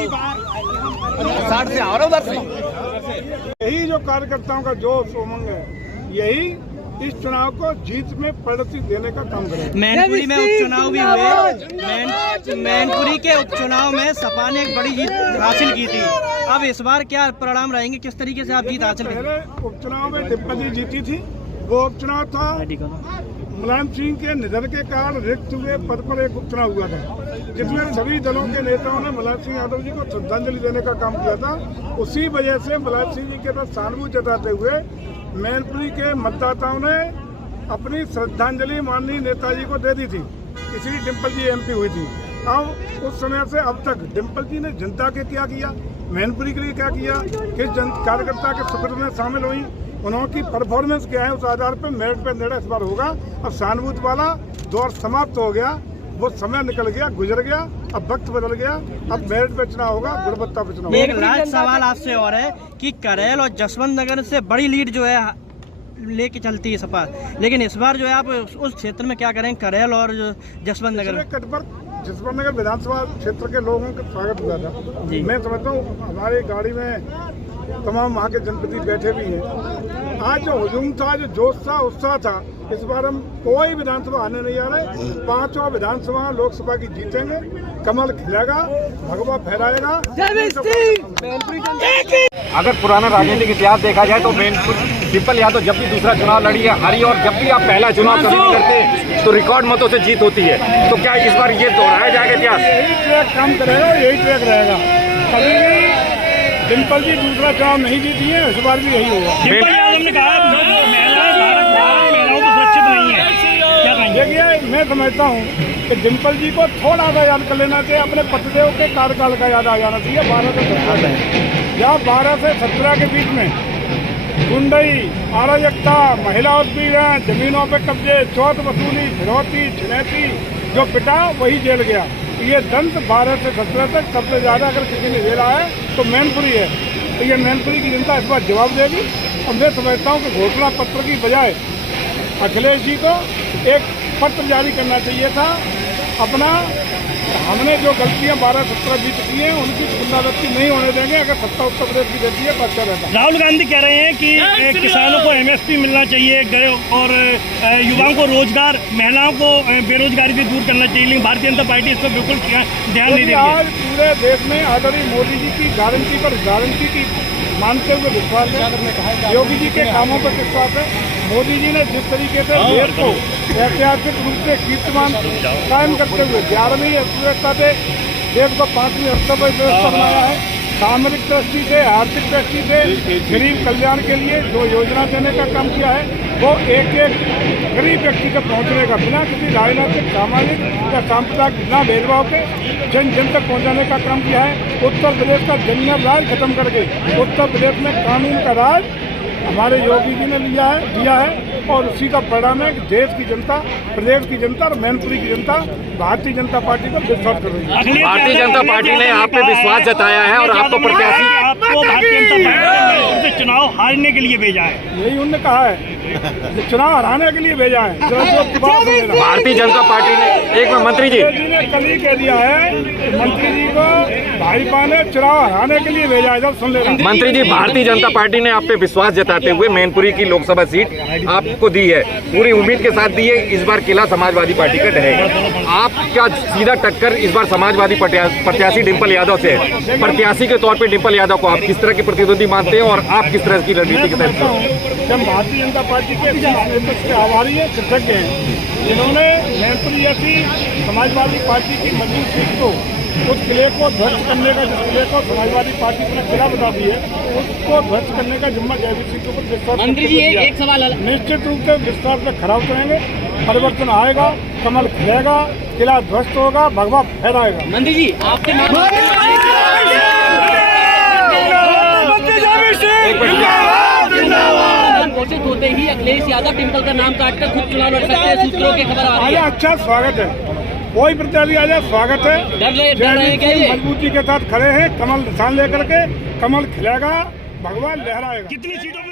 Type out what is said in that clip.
60 से आ रहा उधर से। यही जो कार्यकर्ताओं का जोश उमंग है, यही इस चुनाव को जीत में परिणति देने का काम करेगा। मैनपुरी में उपचुनाव भी हुए। मैनपुरी के उपचुनाव में सपा ने एक बड़ी जीत हासिल की थी। अब इस बार क्या परिणाम रहेंगे, किस तरीके से आप जीत हासिल करेंगे? पहले उपचुनाव में डिम्पल जी जीती थी। वो उपचुनाव था मुलायम सिंह के निधन के कारण रिक्त हुए पद पर एक उपचुनाव हुआ था, जिसमें सभी दलों के नेताओं ने मुलायम सिंह यादव जी को श्रद्धांजलि देने का काम किया था। उसी वजह से मुलायम सिंह जी के साथ सहानुभूति जताते हुए मैनपुरी के मतदाताओं ने अपनी श्रद्धांजलि माननीय नेताजी को दे दी थी, इसलिए डिम्पल जी एमपी हुई थी। अब उस समय से अब तक डिम्पल जी ने जनता के क्या किया, मैनपुरी के लिए क्या किया, किस कार्यकर्ता के सुख में शामिल हुई, उनकी परफॉर्मेंस क्या है, उस आधार पर मेरिट पर निर्णय इस बार होगा। अब सहानुभूति वाला दौर समाप्त हो गया, वो समय निकल गया, गुजर गया, अब वक्त बदल गया। अब मेरिट पे चुनाव होगा, गुणवत्ता पे चुनाव। एक लास्ट सवाल आपसे और है कि करेल और जसवंत नगर से बड़ी लीड जो है लेके चलती है सपा, लेकिन इस बार जो है आप उस क्षेत्र में क्या करें, करेल और जसवंत नगर? जसवंत नगर विधानसभा क्षेत्र के लोगों का स्वागत हुआ था। मैं समझता हूँ हमारी गाड़ी में तमाम वहाँ के जनप्रतिनिधि बैठे भी हैं। आज जो हुजूम था, जो जोश था, उत्साह था, इस बार हम कोई विधानसभा आने नहीं आ रहे। 5 विधानसभा लोकसभा की जीतेंगे, कमल खिलेगा, भगवा फहराएगा। अगर पुराना राजनीतिक इतिहास देखा जाए तो डिम्पल यादव जब भी दूसरा चुनाव लड़ी है हारी, और जब भी आप पहला चुनाव कभी भी करते तो रिकॉर्ड मतों से जीत होती है। तो क्या इस बार ये दोहराया जाएगा इतिहास? यही ट्रैक काम करेगा, यही ट्रैक रहेगा। कभी भी डिम्पल जी दूसरा चुनाव नहीं जीती है, इस बार भी यही होगा। डिम्पल यादव ने कहा महिलाओं को सुरक्षित नहीं है, क्या कहेंगे? देखिए, मैं समझता हूँ कि डिम्पल जी को थोड़ा सा याद कर लेना चाहिए, अपने पतिदेव के कार्यकाल का याद आ जाना चाहिए। 12 से 17 या 12 से 17 के बीच में गुंडई, अराजकता, महिला उत्पीड़न, जमीनों पे कब्जे, चौथ वसूली, फिरौती, छिनैती, जो पिटा वही जेल गया। ये दंत 12 से 17 तक सबसे ज्यादा अगर किसी ने झेला है तो मैनपुरी है। तो ये मैनपुरी की जनता इस बार जवाब देगी। और मैं समझता हूँ कि घोषणा पत्र की बजाय अखिलेश जी को एक पत्र जारी करना चाहिए था। अपना हमने जो गलतियां 12-17 बीत की हैं उनकी पुनरावृत्ति नहीं होने देंगे। अगर सत्ता उत्तर प्रदेश की देती है तो अच्छा रहता। राहुल गांधी कह रहे हैं कि किसानों को एमएसपी मिलना चाहिए और युवाओं को रोजगार, महिलाओं को बेरोजगारी से दूर करना चाहिए, लेकिन भारतीय जनता पार्टी इस पर बिल्कुल ध्यान नहीं दे रही है। आज पूरे देश में आदरणीय मोदी जी की गारंटी पर गारंटी की मानते हुए विश्वास है, योगी जी के कामों पर विश्वास है। मोदी जी ने जिस तरीके से देश को ऐतिहासिक रूप से कीर्तिमान कायम करते हुए 11वीं अर्थव्यवस्था से देश को 5वीं अर्थव्यवस्था बनाया है, सामरिक दृष्टि से, आर्थिक दृष्टि से गरीब कल्याण के लिए जो योजना देने का काम किया है, वो एक एक गरीब व्यक्ति तक पहुंचने का, बिना किसी राजनीतिक, सामाजिक या सांप्रदायिक बिना भेदभाव के जन जन तक पहुंचाने का काम किया है। उत्तर प्रदेश का जंगल राज खत्म करके उत्तर प्रदेश में कानून का राज हमारे योगी जी ने दिया है और उसी का परिणाम है कि देश की जनता, प्रदेश की जनता और मैनपुरी की जनता भारतीय जनता पार्टी को विश्वास कर रही है। भारतीय जनता पार्टी ने आप पे विश्वास जताया है और आपको प्रत्याशी, आपको भारतीय जनता पार्टी ने चुनाव हारने के लिए भेजा है, यही उन्होंने कहा है, चुनाव हराने के लिए भेजा है। भारतीय जनता पार्टी ने एक मंत्री जी ने कल ही कह दिया है, मंत्री जी को भाजपा ने चुनाव हराने के लिए भेजा है। सुन ले मंत्री जी, भारतीय जनता पार्टी ने आप पे विश्वास जताते हुए मैनपुरी की लोकसभा सीट आपको दी है, पूरी उम्मीद के साथ दी है। इस बार किला समाजवादी पार्टी का रहेगा। आपका सीधा टक्कर इस बार समाजवादी प्रत्याशी डिम्पल यादव से है। प्रत्याशी के तौर पे डिम्पल यादव को आप किस तरह के प्रतिद्वंदी मानते हैं और आप किस तरह की रणनीति के तहत? हम भारतीय जनता पार्टी के नेतृत्व के आभारी हैं, कृतज्ञ हैं। जिन्होंने मैनपुरी जैसी समाजवादी पार्टी की मजबूत सीट को, उस किले को ध्वस्त करने का, जिस किले को समाजवादी पार्टी अपना किला बता दी है, उसको ध्वस्त करने का जिम्मा जैविक सिंह के ऊपर विश्वास। मंत्री जी एक सवाल, निश्चित रूप से विश्वास में खरा उतरेंगे, परिवर्तन आएगा, कमल खिलेगा, किला ध्वस्त होगा, भगवा फहराएगा। मंत्री जी आपके घोषित होते ही अखिलेश यादव डिम्पल का नाम काटकर खुद चुनाव लड़ सकते हैं, सूत्रों की खबर आ रही है। अच्छा, स्वागत है, कोई प्रत्याशी आ जाए, स्वागत है। मजबूती के साथ खड़े हैं, कमल निशान लेकर के, कमल खिलेगा, भगवान लहराएगा। कितनी सीटों पे